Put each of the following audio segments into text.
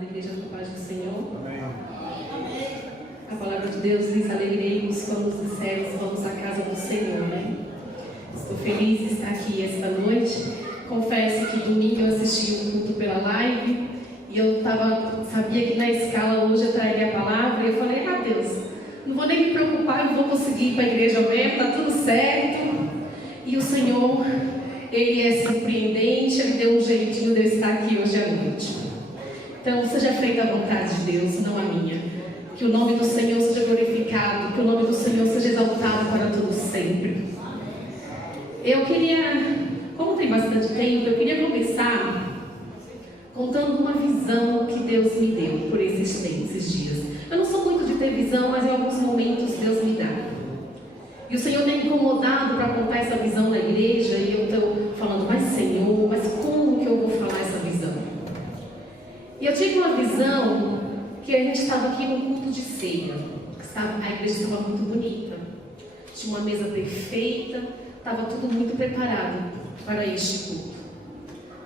Amada igreja, com a paz do Senhor. Amém. A palavra de Deus diz: alegrei-nos quando disseres vamos à casa do Senhor, né? Estou feliz de estar aqui esta noite. Confesso que domingo eu assisti um culto pela live e eu sabia que na escala hoje eu traria a palavra, e eu falei: Deus, não vou nem me preocupar, eu vou conseguir ir para a igreja mesmo, está tudo certo. E o Senhor, Ele é surpreendente, Ele deu um jeitinho de eu estar aqui hoje à noite. Então, seja feita a vontade de Deus, não a minha. Que o nome do Senhor seja glorificado, que o nome do Senhor seja exaltado para todos sempre. Eu queria, como tem bastante tempo, eu queria começar contando uma visão que Deus me deu por esses dias. Eu não sou muito de ter visão, mas em alguns momentos Deus me dá. E o Senhor tem incomodado para contar essa visão na igreja, e eu estou falando: mas Senhor, mas como que eu vou falar essa visão? E eu tive uma visão que a gente estava aqui no culto de ceia. A igreja estava muito bonita, tinha uma mesa perfeita, estava tudo muito preparado para este culto.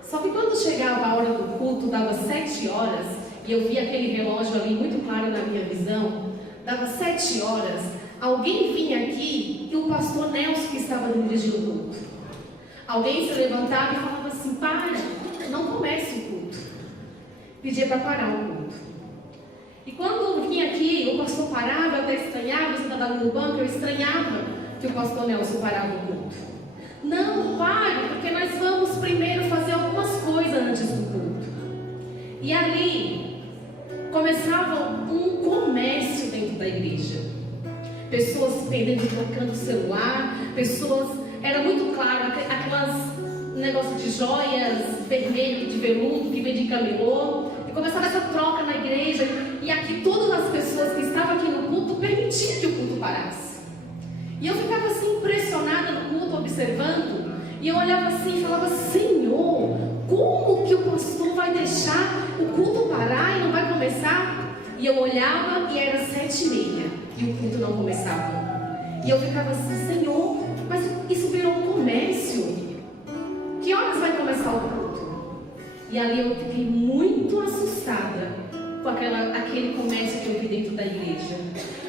Só que quando chegava a hora do culto, dava 7 horas, e eu vi aquele relógio ali muito claro na minha visão, dava 7 horas, alguém vinha aqui e o pastor Nelson que estava dirigindo o culto. Alguém se levantava e falava assim: para, não comece o culto. Pedia para parar o culto. E quando vinha aqui, o pastor parava, eu até estranhava, eu estava no banco, eu estranhava que o pastor Nelson parava o culto. Não, pare, porque nós vamos primeiro fazer algumas coisas antes do culto. E ali começava um comércio dentro da igreja. Pessoas perdendo, trocando o celular, pessoas, era muito claro, aquelas negócio de joias vermelho, de veludo, que vem de camelô, e começava essa troca na igreja, e aqui todas as pessoas que estavam aqui no culto permitiam que o culto parasse. E eu ficava assim impressionada no culto, observando, e eu olhava assim e falava: Senhor, como que o pastor vai deixar o culto parar e não vai começar? E eu olhava e era 7h30 e o culto não começava. E eu ficava assim: Senhor, mas isso virou um comércio. Que horas vai começar o culto? E ali eu fiquei muito assustada com aquele comércio que eu vi dentro da igreja.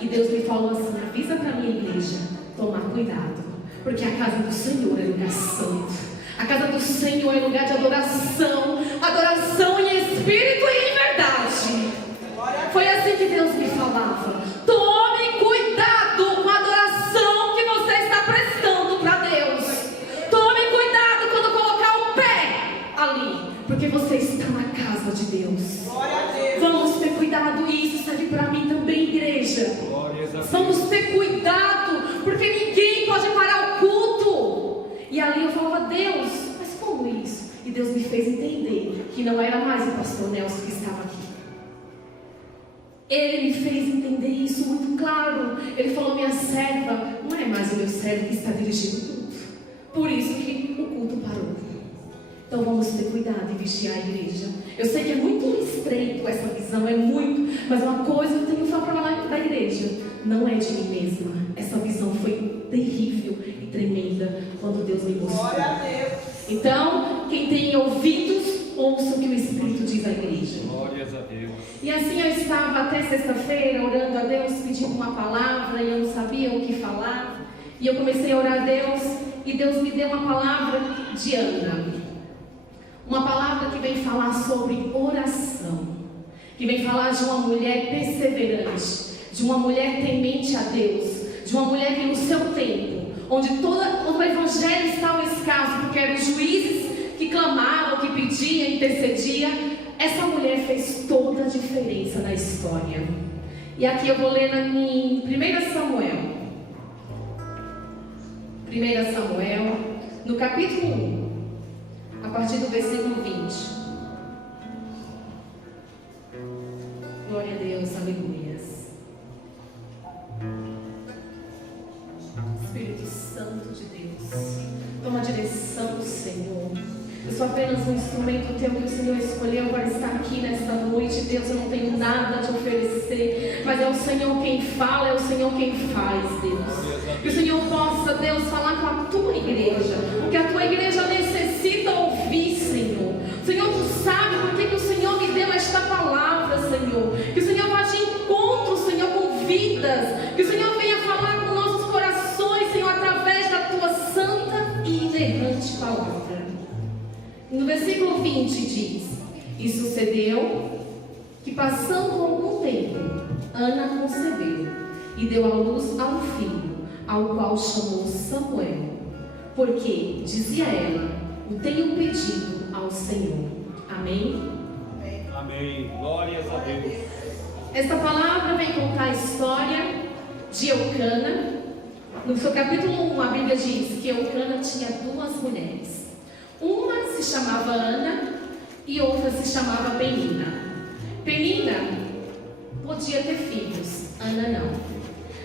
E Deus me falou assim: avisa para a minha igreja tomar cuidado, porque a casa do Senhor é lugar santo. A casa do Senhor é lugar de adoração, adoração em espírito e em verdade. Foi assim que Deus me falava: tome cuidado com a adoração que você está prestando para Deus. Tome cuidado quando colocar o pé ali, porque você está na casa de Deus. Vamos ter cuidado, e isso serve para mim também, igreja. Vamos ter cuidado, porque ninguém pode parar o culto. E ali eu falava: Deus, mas como isso? E Deus me fez entender que não era mais o pastor Nelson que estava aqui. Ele me fez entender isso muito claro. Ele falou: minha serva, não é mais o meu servo que está dirigindo o culto. Por isso que o culto parou. Então vamos ter cuidado e vigiar a igreja. Eu sei que é muito estreito essa visão, é muito, mas uma coisa eu tenho que falar para lá da igreja: não é de mim mesma. Essa visão foi terrível e tremenda quando Deus me mostrou. Então, quem tem ouvidos, ouça o que o Espírito diz à igreja. Glórias a Deus. E assim eu estava até sexta-feira orando a Deus, pedindo uma palavra, e eu não sabia o que falar. E eu comecei a orar a Deus, e Deus me deu uma palavra de Ana. Uma palavra que vem falar sobre oração, que vem falar de uma mulher perseverante, de uma mulher temente a Deus, de uma mulher que no seu tempo, onde o evangelho estava escasso, porque eram os juízes que clamavam, que pediam, intercediam, essa mulher fez toda a diferença na história. E aqui eu vou ler em 1 Samuel. 1 Samuel, no capítulo 1, a partir do versículo 20. Glória a Deus, aleluias. Espírito Santo de Deus, toma a direção, Senhor. Eu sou apenas um instrumento teu que o Senhor escolheu para estar aqui nesta noite. Deus, eu não tenho nada a te oferecer, mas é o Senhor quem fala, é o Senhor quem faz, Deus. Que o Senhor possa, Deus, falar com a tua igreja, o que a tua igreja necessita ouvir, Senhor. Senhor, tu sabe por que o Senhor me deu esta palavra. seguinte diz: e sucedeu que, passando algum tempo, Ana concebeu e deu à luz a um filho, ao qual chamou Samuel, porque, dizia ela, o tenho pedido ao Senhor. Amém? Amém. Glórias a Deus. Esta palavra vem contar a história de Eucana. No seu capítulo 1, a Bíblia diz que Eucana tinha duas mulheres. Uma se chamava Ana e outra se chamava Penina. Penina podia ter filhos, Ana não.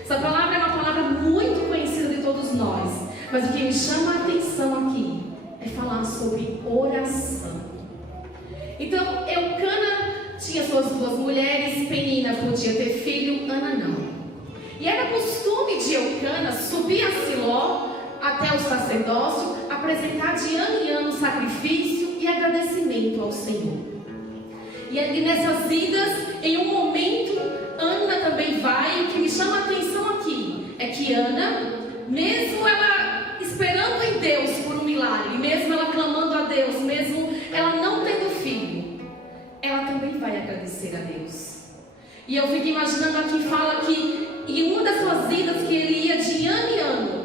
Essa palavra é uma palavra muito conhecida de todos nós, mas o que me chama a atenção aqui é falar sobre oração. Então, Eucana tinha suas duas mulheres, Penina podia ter filho, Ana não. E era costume de Eucana subir a Siló até o sacerdócio, apresentar de ano em ano sacrifício e agradecimento ao Senhor. E nessas idas, em um momento, Ana também vai. E o que me chama a atenção aqui é que Ana, mesmo ela esperando em Deus por um milagre, mesmo ela clamando a Deus, mesmo ela não tendo filho, ela também vai agradecer a Deus. E eu fico imaginando aqui, fala que em uma das suas idas, que ele ia de ano em ano,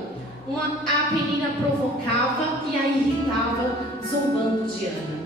a Penina provocava e a irritava, zombando de Ana.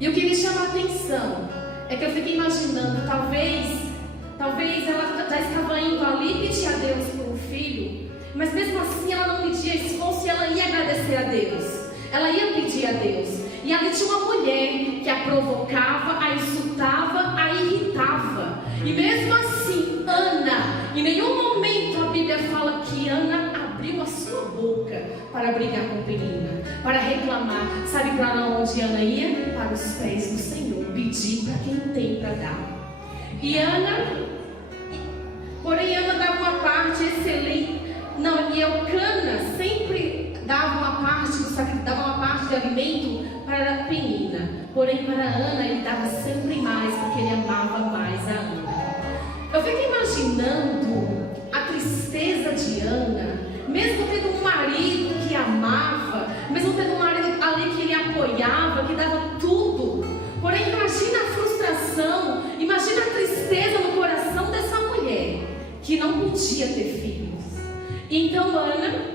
E o que me chama a atenção é que eu fico imaginando, talvez ela já estava indo ali pedir a Deus por um filho, mas mesmo assim ela não pedia esforço e ela ia agradecer a Deus, ela ia pedir a Deus. E ali tinha uma mulher que a provocava, a insultava, a irritava. E mesmo assim, Ana, em nenhum momento a Bíblia fala que Ana abriu a sua boca para brigar com Penina, para reclamar. Sabe para onde Ana ia? Para os pés do Senhor, pedir para quem tem para dar. E porém Ana dava uma parte excelente. Não, e Eucana sempre dava uma parte do sacrifício, dava uma parte de alimento para Penina. Porém para Ana ele dava sempre mais, porque ele amava mais a Ana. Eu fico imaginando a tristeza de Ana, mesmo tendo um marido que amava, mesmo tendo um marido ali que lhe apoiava, que dava tudo. Porém, imagina a frustração, imagina a tristeza no coração dessa mulher, que não podia ter filhos. Então Ana,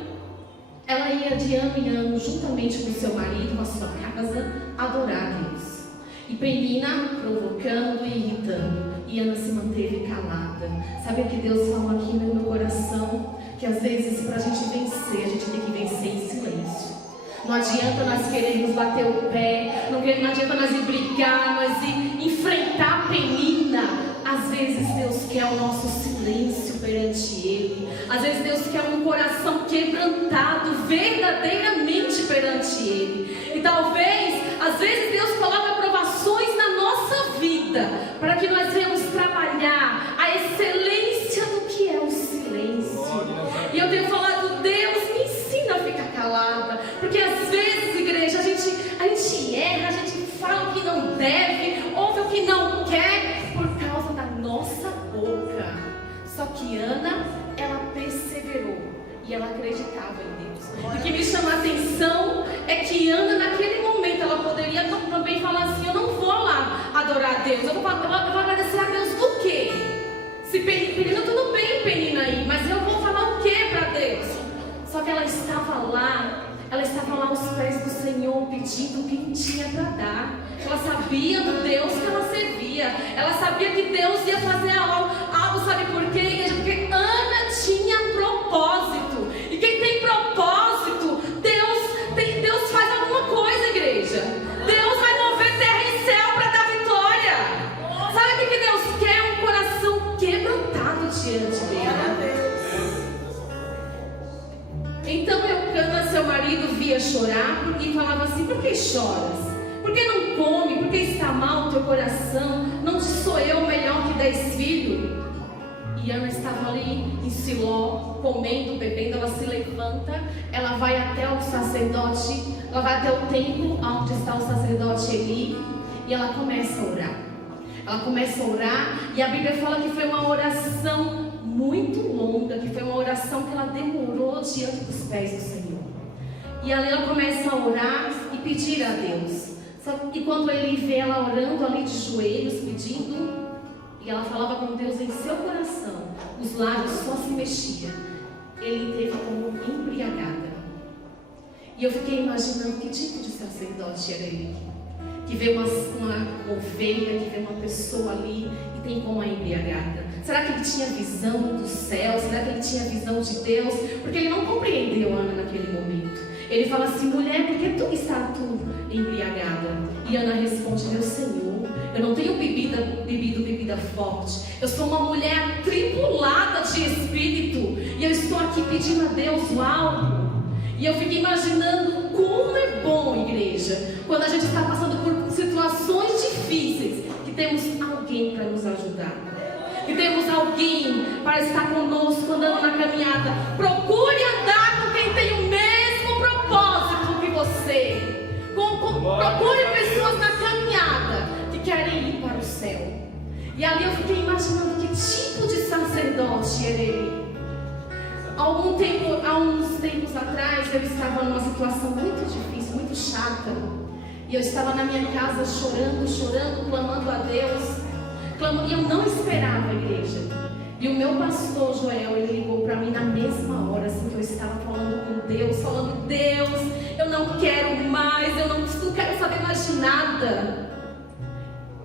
ela ia de ano em ano, juntamente com seu marido, com a sua casa, adorar a Deus. E Penina provocando e irritando. E Ana se manteve calada. Sabe o que Deus falou aqui no meu coração? Que às vezes para a gente vencer, a gente tem que vencer em silêncio. Não adianta nós querermos bater o pé, não adianta nós ir brigar, nós ir enfrentar a Penina. Às vezes Deus quer o nosso silêncio perante Ele. Às vezes Deus quer um coração quebrantado verdadeiramente perante Ele. E talvez, às vezes Deus coloca provações na nossa vida, para que nós venhamos trabalhar a excelência do que é o silêncio. E eu tenho falado, Deus me ensina a ficar calada, porque às vezes, igreja, a gente erra, a gente fala o que não deve, ouve o que não quer, por causa da nossa boca. Só que Ana, ela perseverou e ela acreditava em Deus. O que me chama a atenção é que Ana, naquele momento, ela poderia também falar assim: eu não vou lá adorar a Deus, eu vou agradecer a Deus do quê? Se Penina, tudo bem, Penina aí, mas eu vou falar o quê para Deus? Só que ela estava lá aos pés do Senhor, pedindo o que tinha para dar. Ela sabia do Deus que ela servia, ela sabia que Deus ia fazer algo, sabe por quê? Porque Ana tinha propósito, e quem tem propósito, Deus faz alguma coisa, igreja. Deus vai mover terra e céu para dar vitória. Sabe o que Deus quer? Um coração quebrantado diante dele. Então Eucana, seu marido, via chorar e falava assim: por que choras? Por que não come? Por que está mal o teu coração? Não sou eu melhor que 10 filhos? E Ana estava ali em Siló, comendo, bebendo. Ela se levanta, ela vai até o sacerdote, ela vai até o templo onde está o sacerdote Eli, e ela começa a orar. Ela começa a orar, e a Bíblia fala que foi uma oração muito longa, que foi uma oração que ela demorou diante dos pés do Senhor. E ali ela começa a orar e pedir a Deus. E quando ele vê ela orando ali de joelhos, pedindo, e ela falava com Deus em seu coração, os lábios só se mexiam, ele teve como embriagada. E eu fiquei imaginando que tipo de sacerdote era ele, que vê uma ovelha, que vê uma pessoa ali e tem como a embriagada. Será que ele tinha visão do céu? Será que ele tinha visão de Deus? Porque ele não compreendeu Ana naquele momento. Ele fala assim: mulher, por que tu está embriagada? E Ana responde: meu Senhor, eu não tenho bebido bebida forte. Eu sou uma mulher tribulada de espírito e eu estou aqui pedindo a Deus algo. E eu fico imaginando como é bom, igreja, quando a gente está passando por situações difíceis, que temos alguém para nos ajudar, que temos alguém para estar conosco andando na caminhada. Procure andar com quem tem o mesmo propósito que você. Procure pessoas na caminhada que querem ir para o céu. E ali eu fiquei imaginando que tipo de sacerdote era ele. Há uns tempos atrás, eu estava numa situação muito difícil, muito chata. E eu estava na minha casa chorando, clamando a Deus. E eu não esperava a igreja. E o meu pastor Joel, ele ligou para mim na mesma hora, assim, que eu estava falando com Deus, falando: Deus, eu não quero mais, eu não quero saber mais de nada.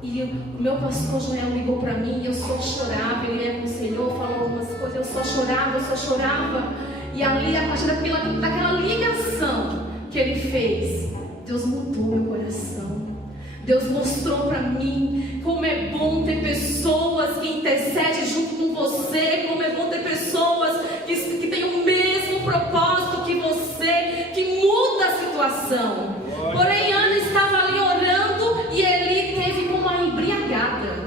E o meu pastor Joel ligou para mim e eu só chorava. Ele me aconselhou, falou algumas coisas, eu só chorava. E ali, a partir daquela ligação que ele fez, Deus mudou meu coração. Deus mostrou para mim como é bom ter pessoas que intercedem junto com você, como é bom ter pessoas que têm o mesmo propósito que você, que muda a situação. Porém, Ana estava ali orando e ele teve como uma embriagada.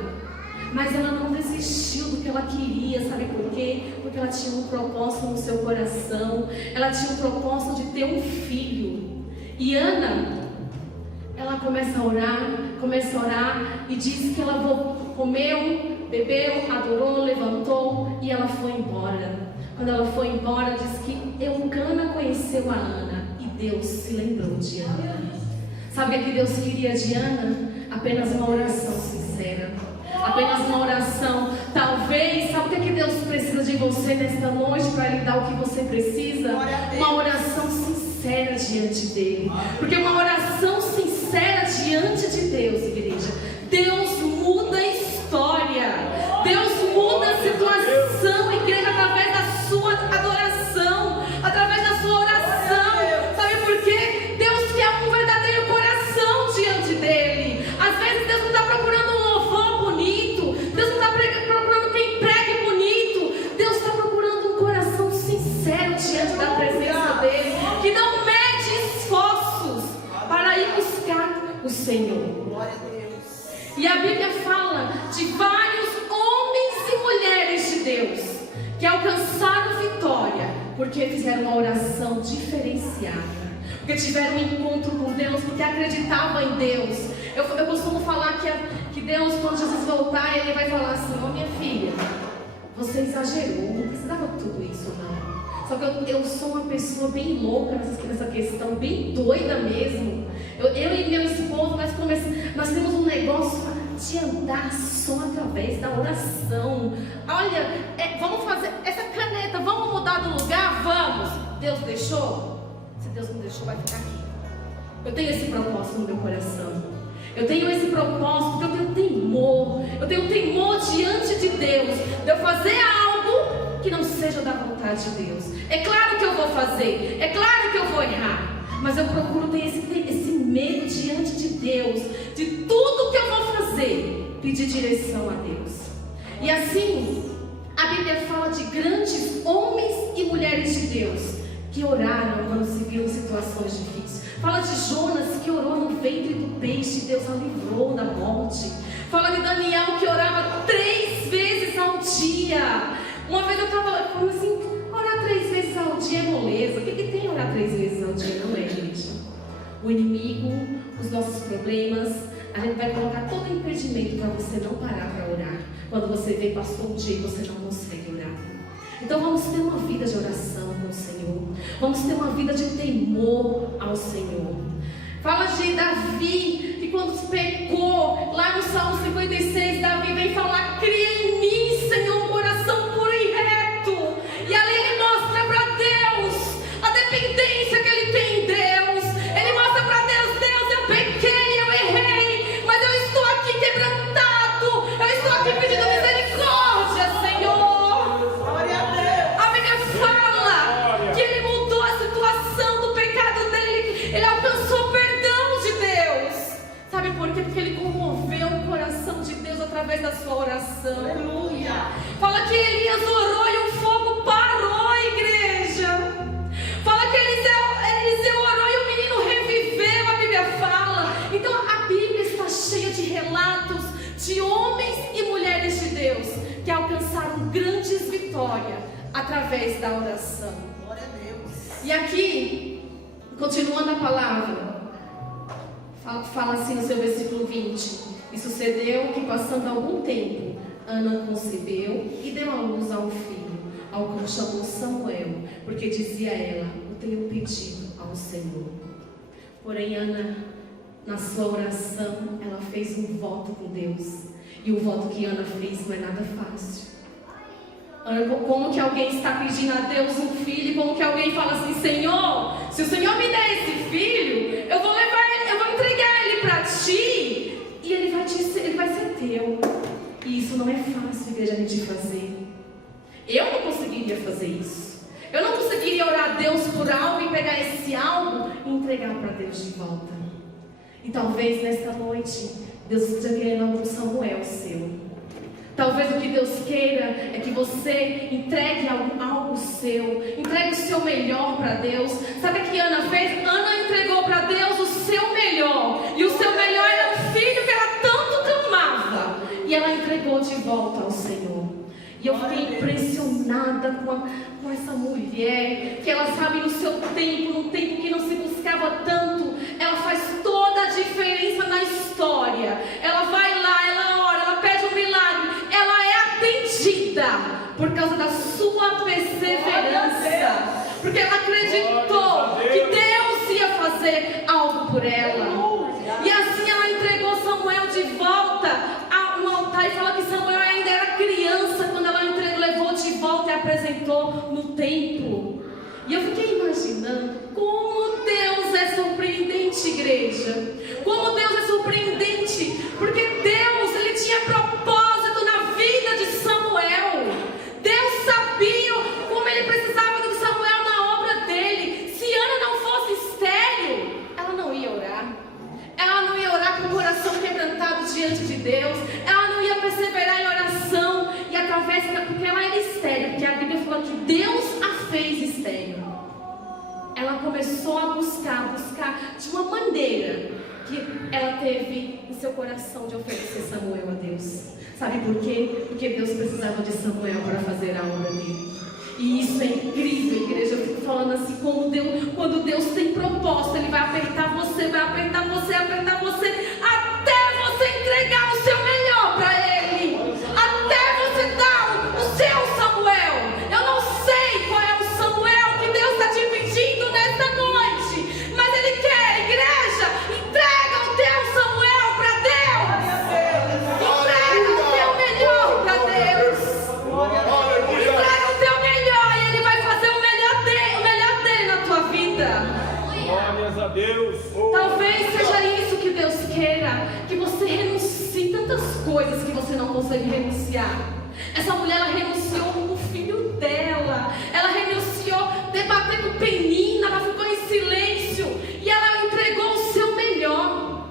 Mas ela não desistiu do que ela queria, sabe por quê? Porque ela tinha um propósito no seu coração. Ela tinha um propósito de ter um filho. E Ana, ela começa a orar e diz que ela comeu, bebeu, adorou, levantou e ela foi embora. Quando ela foi embora, diz que Eucana conheceu a Ana e Deus se lembrou de Ana. Sabe o que Deus queria de Ana? Apenas uma oração sincera. Apenas uma oração. Talvez, sabe o que Deus precisa de você nesta noite para lhe dar o que você precisa? Uma oração sincera diante dele. Porque uma oração sincera diante de Deus, igreja, Deus muda a história. Deus muda a situação, igreja, através da sua adoração, através da sua oração. Sabe por quê? Deus quer um verdadeiro coração diante dele. Às vezes Deus não está procurando um louvor bonito, Deus não está procurando quem pregue bonito. Deus está procurando um coração sincero diante da presença dele, que não mede esforços para ir buscar o Senhor. E a Bíblia fala de vários homens e mulheres de Deus que alcançaram vitória porque fizeram uma oração diferenciada, porque tiveram um encontro com Deus, porque acreditavam em Deus. Eu costumo falar que Deus, quando Jesus voltar, Ele vai falar assim: ó, minha filha, você exagerou, não precisava de tudo isso não. Só que eu sou uma pessoa bem louca nessa questão, bem doida mesmo. Eu e meu esposo, nós temos um negócio de andar só através da oração. Olha, vamos fazer essa caneta, vamos mudar do lugar? Vamos. Deus deixou? Se Deus não deixou, vai ficar aqui. Eu tenho esse propósito no meu coração. Eu tenho esse propósito porque eu tenho temor. Eu tenho temor diante de Deus, de eu fazer algo que não seja da vontade de Deus. É claro que eu vou fazer, é claro que eu vou errar, mas eu procuro ter esse medo diante de Deus, de tudo que eu vou fazer, pedir direção a Deus. E assim, a Bíblia fala de grandes homens e mulheres de Deus que oraram quando se viram em situações difíceis. Fala de Jonas, que orou no ventre do peixe, Deus a livrou da morte. Fala de Daniel, que orava 3 vezes ao dia. Uma vez eu estava falando assim: orar 3 vezes ao dia é moleza. O que tem orar 3 vezes ao dia? Não é, gente? O inimigo, os nossos problemas, a gente vai colocar todo impedimento para você não parar para orar. Quando você vê, passou um dia e você não consegue orar. Então vamos ter uma vida de oração com o Senhor. Vamos ter uma vida de temor ao Senhor. Fala de Davi, que E quando pecou, lá no Salmo 56, Davi vem falar: cria em mim, Senhor, um coração puro e reto. E ali ele mostra para Deus a dependência que ele tem em Deus. Ele mostra para Deus: Deus, eu pequei, eu errei, mas eu estou aqui quebrantado, eu estou aqui pedindo misericórdia, Senhor. Glória a Deus. A Bíblia fala que ele mudou a situação do pecado dele, ele alcançou o perdão de Deus. Sabe por quê? Porque ele comoveu o coração de Deus através da sua oração. Aleluia. Fala que Elias orou e o fogo parou, igreja. Fala que Eliseu orou e o menino reviveu, a Bíblia fala. Então a Bíblia está cheia de relatos de homens e mulheres de Deus que alcançaram grandes vitórias através da oração. Glória a Deus. E aqui, continuando a palavra, fala assim no seu versículo 20: e sucedeu que, passando algum tempo, Ana concebeu e deu à luz a um filho, ao qual chamou Samuel, porque dizia ela: o tenho pedido ao Senhor. Porém, Ana, na sua oração, ela fez um voto com Deus. E o voto que Ana fez não é nada fácil. Ana, como que alguém está pedindo a Deus um filho? Como que alguém fala assim: Senhor, se o Senhor me der esse filho, eu vou levar ele, eu vou entregar ele para ti, e ele vai ser teu. E isso não é fácil, igreja, de fazer. Eu não conseguiria fazer isso. Eu não conseguiria orar a Deus por algo e pegar esse algo e entregar para Deus de volta. E talvez nesta noite Deus esteja querendo algo Samuel seu. Talvez o que Deus queira é que você entregue algo seu, entregue o seu melhor para Deus. Sabe o que Ana fez? Ana entregou para Deus o seu melhor. E o seu melhor era o filho que ela tanto amava. E ela entregou de volta ao Senhor. E eu fiquei impressionada com essa mulher, que ela sabe no seu tempo, num tempo que não se buscava tanto, ela faz toda a diferença na história. Ela vai lá, ela ora, ela pede um milagre, ela é atendida por causa da sua perseverança, porque ela acreditou que Deus ia fazer algo por ela. E assim ela entregou Samuel de volta a um altar, e fala que Samuel ainda era criança quando ela levou de volta e apresentou no templo. E eu fiquei imaginando como Deus é surpreendente, igreja. Como Deus é surpreendente, porque Deus, ele tinha propósito na vida de Samuel. Deus sabia como ele precisava de Samuel na obra dele. Se Ana não fosse estéril, ela não ia orar. Ela não ia orar com o coração quebrantado diante de Deus. Ela não ia perseverar em oração. E através, porque ela era estéril, porque a Bíblia fala que Deus a fez estéril. Ela começou a buscar de uma maneira que ela teve em seu coração de oferecer Samuel a Deus. Sabe por quê? Porque Deus precisava de Samuel para fazer a obra dele. E isso é incrível, igreja. Eu fico falando assim, como Deus, quando Deus tem propósito, Ele vai apertar você, até você entregar o seu melhor para Ele, até você dar o seu Samuel. Eu não sei qual é o Samuel que Deus está te pedindo nesta noite, mas Ele quer, igreja, entrega o teu Samuel para Deus, entrega o teu melhor para Deus, entrega o teu melhor e Ele vai fazer o melhor dele na tua vida. Glórias a Deus. Talvez seja isso que Deus queira, que você renuncie tantas coisas que você não consegue renunciar. Essa mulher, ela renunciou o filho dela, ela renunciou debater com Penina, ela ficou em silêncio e ela entregou o seu melhor.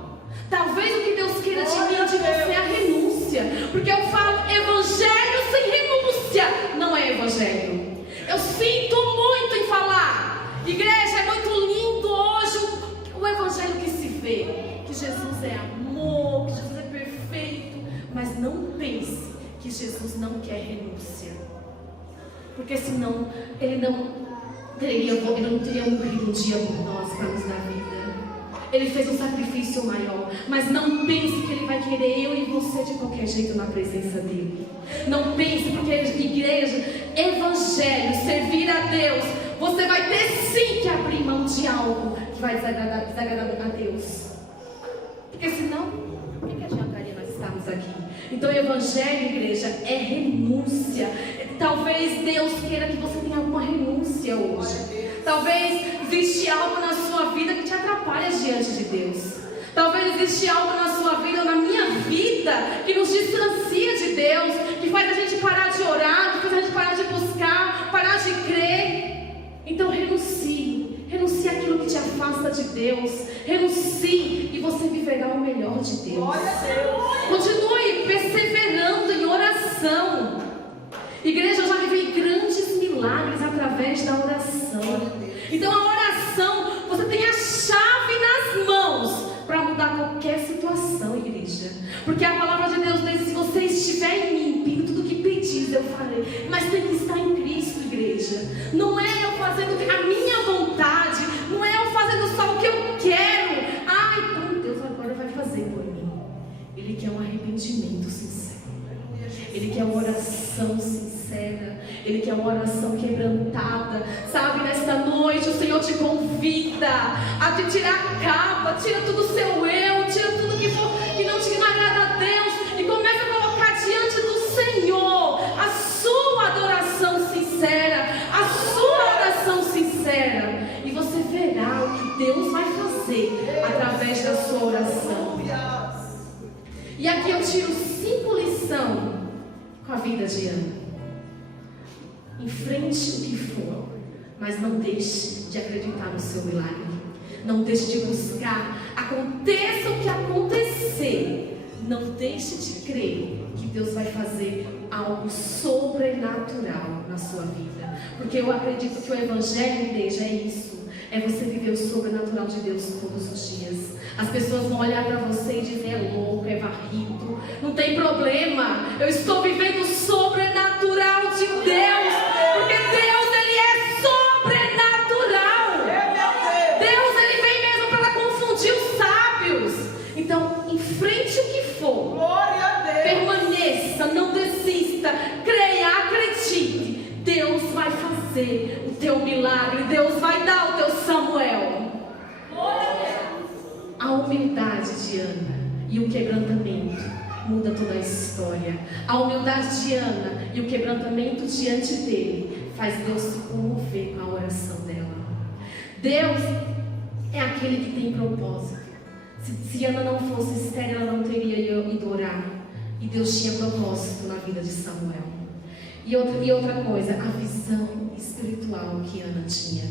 Talvez o que Deus queira de mim e de você é a renúncia, porque eu falo, evangelho sem renúncia não é evangelho. Eu sinto muito em falar, igreja, é muito lindo hoje o evangelho que se vê, que Jesus é amor, que Jesus é perfeito, mas não pense que Jesus não quer renúncia, porque senão Ele não teria morrido um dia por nós para nos dar vida. Ele fez um sacrifício maior, mas não pense que Ele vai querer eu e você de qualquer jeito na presença dEle. Não pense, porque igreja, evangelho, servir a Deus, você vai ter sim que abrir mão de algo que vai desagradar a Deus. Porque senão, o que adiantaria nós estarmos aqui? Então o Evangelho, igreja, é renúncia. Talvez Deus queira que você tenha alguma renúncia hoje. Talvez existe algo na sua vida que te atrapalha diante de Deus. Talvez existe algo na sua vida, na minha vida, que nos distancia de Deus, que faz a gente parar de orar, que faz a gente parar de buscar, parar de crer. Então renuncie. Renuncie àquilo que te afasta de Deus. Renuncie e você viverá o melhor de Deus. Glória a Deus. Continue perseverando em oração. Igreja, eu já vivi grandes milagres através da oração. Então a oração, você tem a chave nas mãos para mudar qualquer situação, igreja. Porque a palavra de Deus diz: se você estiver em mim, pedindo tudo que pedis, eu farei. Mas tem que estar em Cristo, igreja. Não é eu fazendo a minha vontade, não é eu fazendo só o que eu quero. Ai, então Deus agora vai fazer por mim. Ele quer um arrependimento sincero. Ele quer uma oração sincera. Ele quer uma oração quebrantada. Sabe, nesta noite o Senhor te convida a te tirar a capa, tira tudo o seu eu, tira tudo que não te agrada a Deus e começa a colocar diante do Senhor a sua adoração sincera, a sua oração sincera, e você verá o que Deus vai fazer através da sua oração. E aqui eu tiro 5 lições com a vida de Ana. Enfrente o que for, mas não deixe de acreditar no seu milagre. Não deixe de buscar. Aconteça o que acontecer, não deixe de crer que Deus vai fazer algo sobrenatural na sua vida. Porque eu acredito que o Evangelho, igreja, é isso. É você viver o sobrenatural de Deus todos os dias. As pessoas vão olhar para você e dizer: é louco, é varrido. Não tem problema. Eu estou vivendo o sobrenatural de Deus. Porque Deus, Ele é sobrenatural. Deus, Ele vem mesmo para confundir os sábios. Então, enfrente o que for. Glória a Deus. Permaneça, não desista. Creia, acredite. Deus vai fazer o teu milagre. Deus vai dar o teu Samuel. A humildade de Ana e o quebrantamento muda toda a história. A humildade de Ana e o quebrantamento diante dele faz Deus se comover com a oração dela. Deus é aquele que tem propósito. Se Ana não fosse estéril, ela não teria ido orar. E Deus tinha propósito na vida de Samuel. E outra coisa, a visão espiritual que Ana tinha.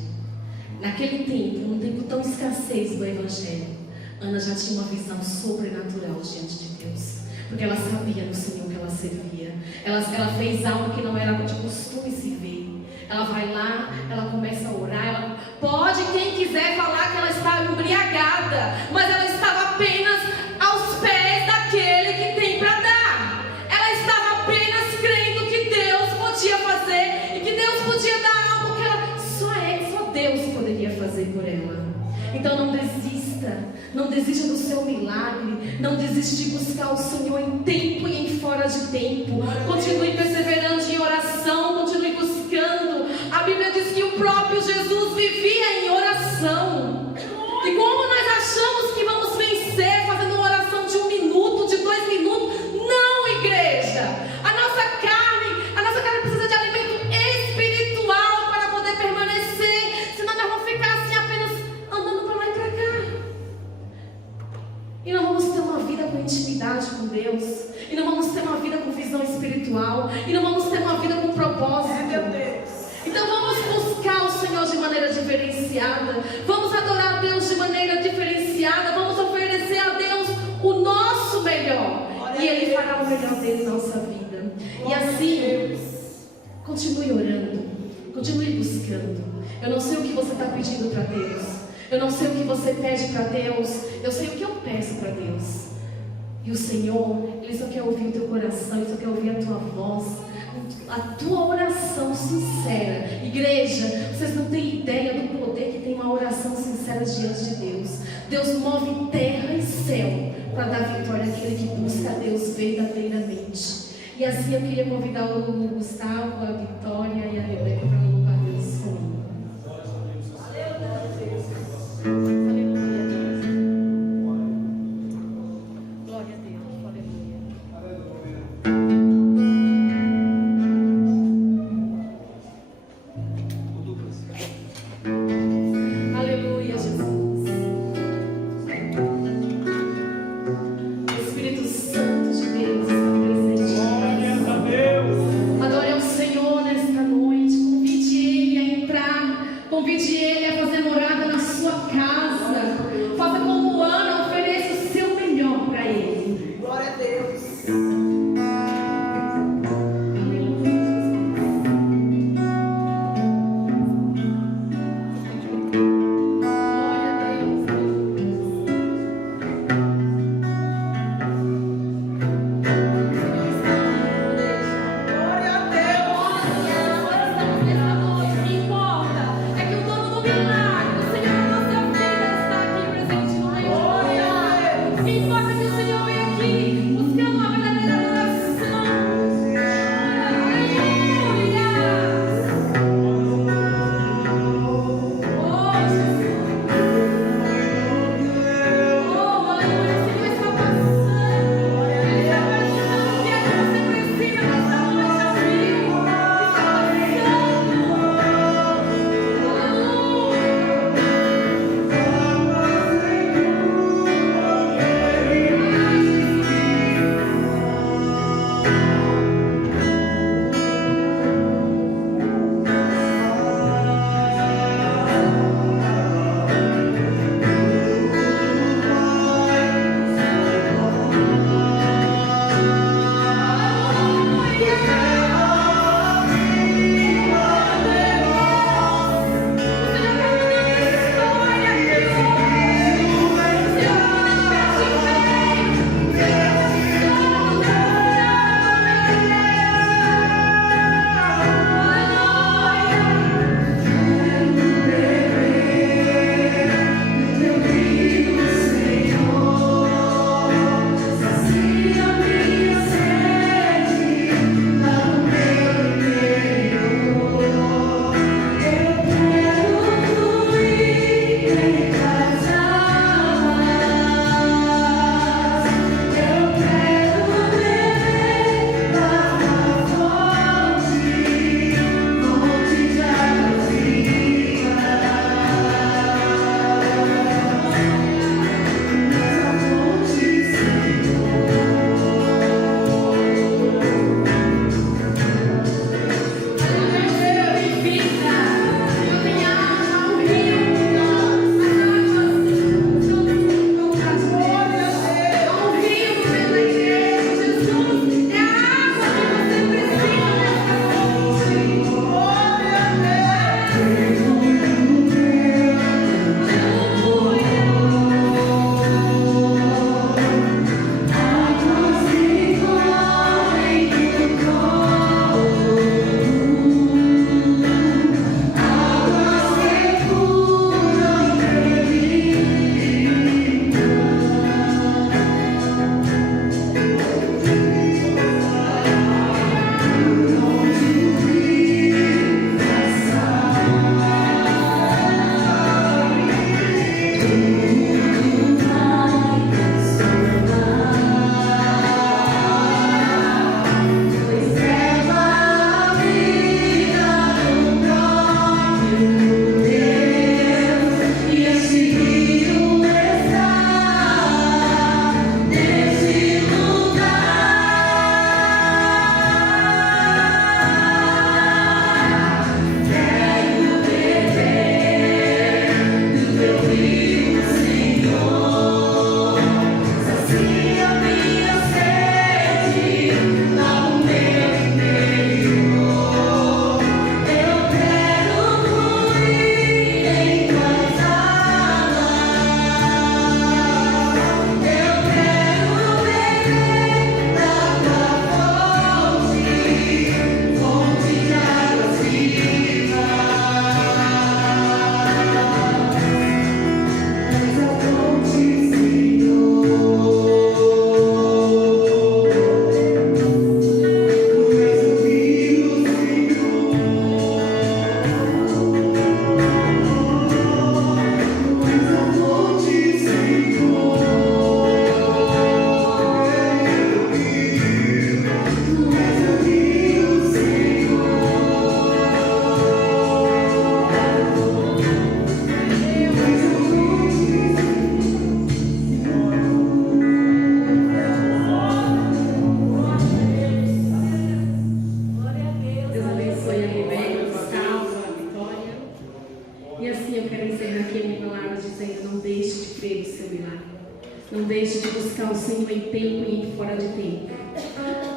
Naquele tempo, num tempo tão escassez do Evangelho, Ana já tinha uma visão sobrenatural diante de Deus. Porque ela sabia no Senhor que ela servia. Ela fez algo que não era de costume se ver. Ela vai lá, ela começa a orar. Pode quem quiser falar que ela estava embriagada, mas ela estava apenas aos pés daquele que tem para dar. Ela estava apenas crendo que Deus podia fazer e que Deus podia dar algo que ela só Deus poderia fazer por ela. Então não desista, não desista do seu milagre, não desista de buscar o Senhor em tempo e em fora de tempo. Continue perseverando em oração, continue buscando. A Bíblia diz que o próprio Jesus vivia em oração. E como nós achamos que vamos vencer fazendo uma oração de 1 minuto, de 2 minutos? Não, igreja! A nossa carne precisa de alimento espiritual para poder permanecer. Senão nós vamos ficar assim apenas andando para lá e para cá. E não vamos ter uma vida com intimidade com Deus. E não vamos ter uma vida com visão espiritual. E não vamos ter uma vida com propósito. Meu Deus. Então vamos buscar o Senhor de maneira diferenciada. Vamos adorar a Deus de maneira diferenciada. Vamos oferecer a Deus o nosso melhor. E Ele fará o melhor dele na nossa vida. E assim, continue orando. Continue buscando. Eu não sei o que você está pedindo para Deus. Eu não sei o que você pede para Deus. Eu sei o que eu peço para Deus. E o Senhor, Ele só quer ouvir o teu coração. Ele só quer ouvir a tua voz, a tua oração sincera. Igreja, vocês não têm ideia do poder que tem uma oração sincera diante de Deus. Deus move terra e céu para dar vitória àquele que busca a Deus verdadeiramente. E assim eu queria convidar o Gustavo, a Vitória e a Rebeca para louvar Deus comigo. Aleluia.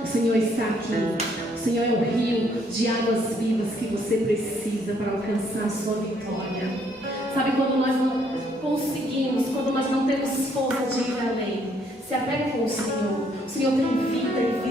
Senhor está aqui. O Senhor é o rio de águas vivas que você precisa para alcançar a sua vitória. Sabe, quando nós não conseguimos, quando nós não temos força de ir além, se apega com o Senhor. O Senhor tem vida e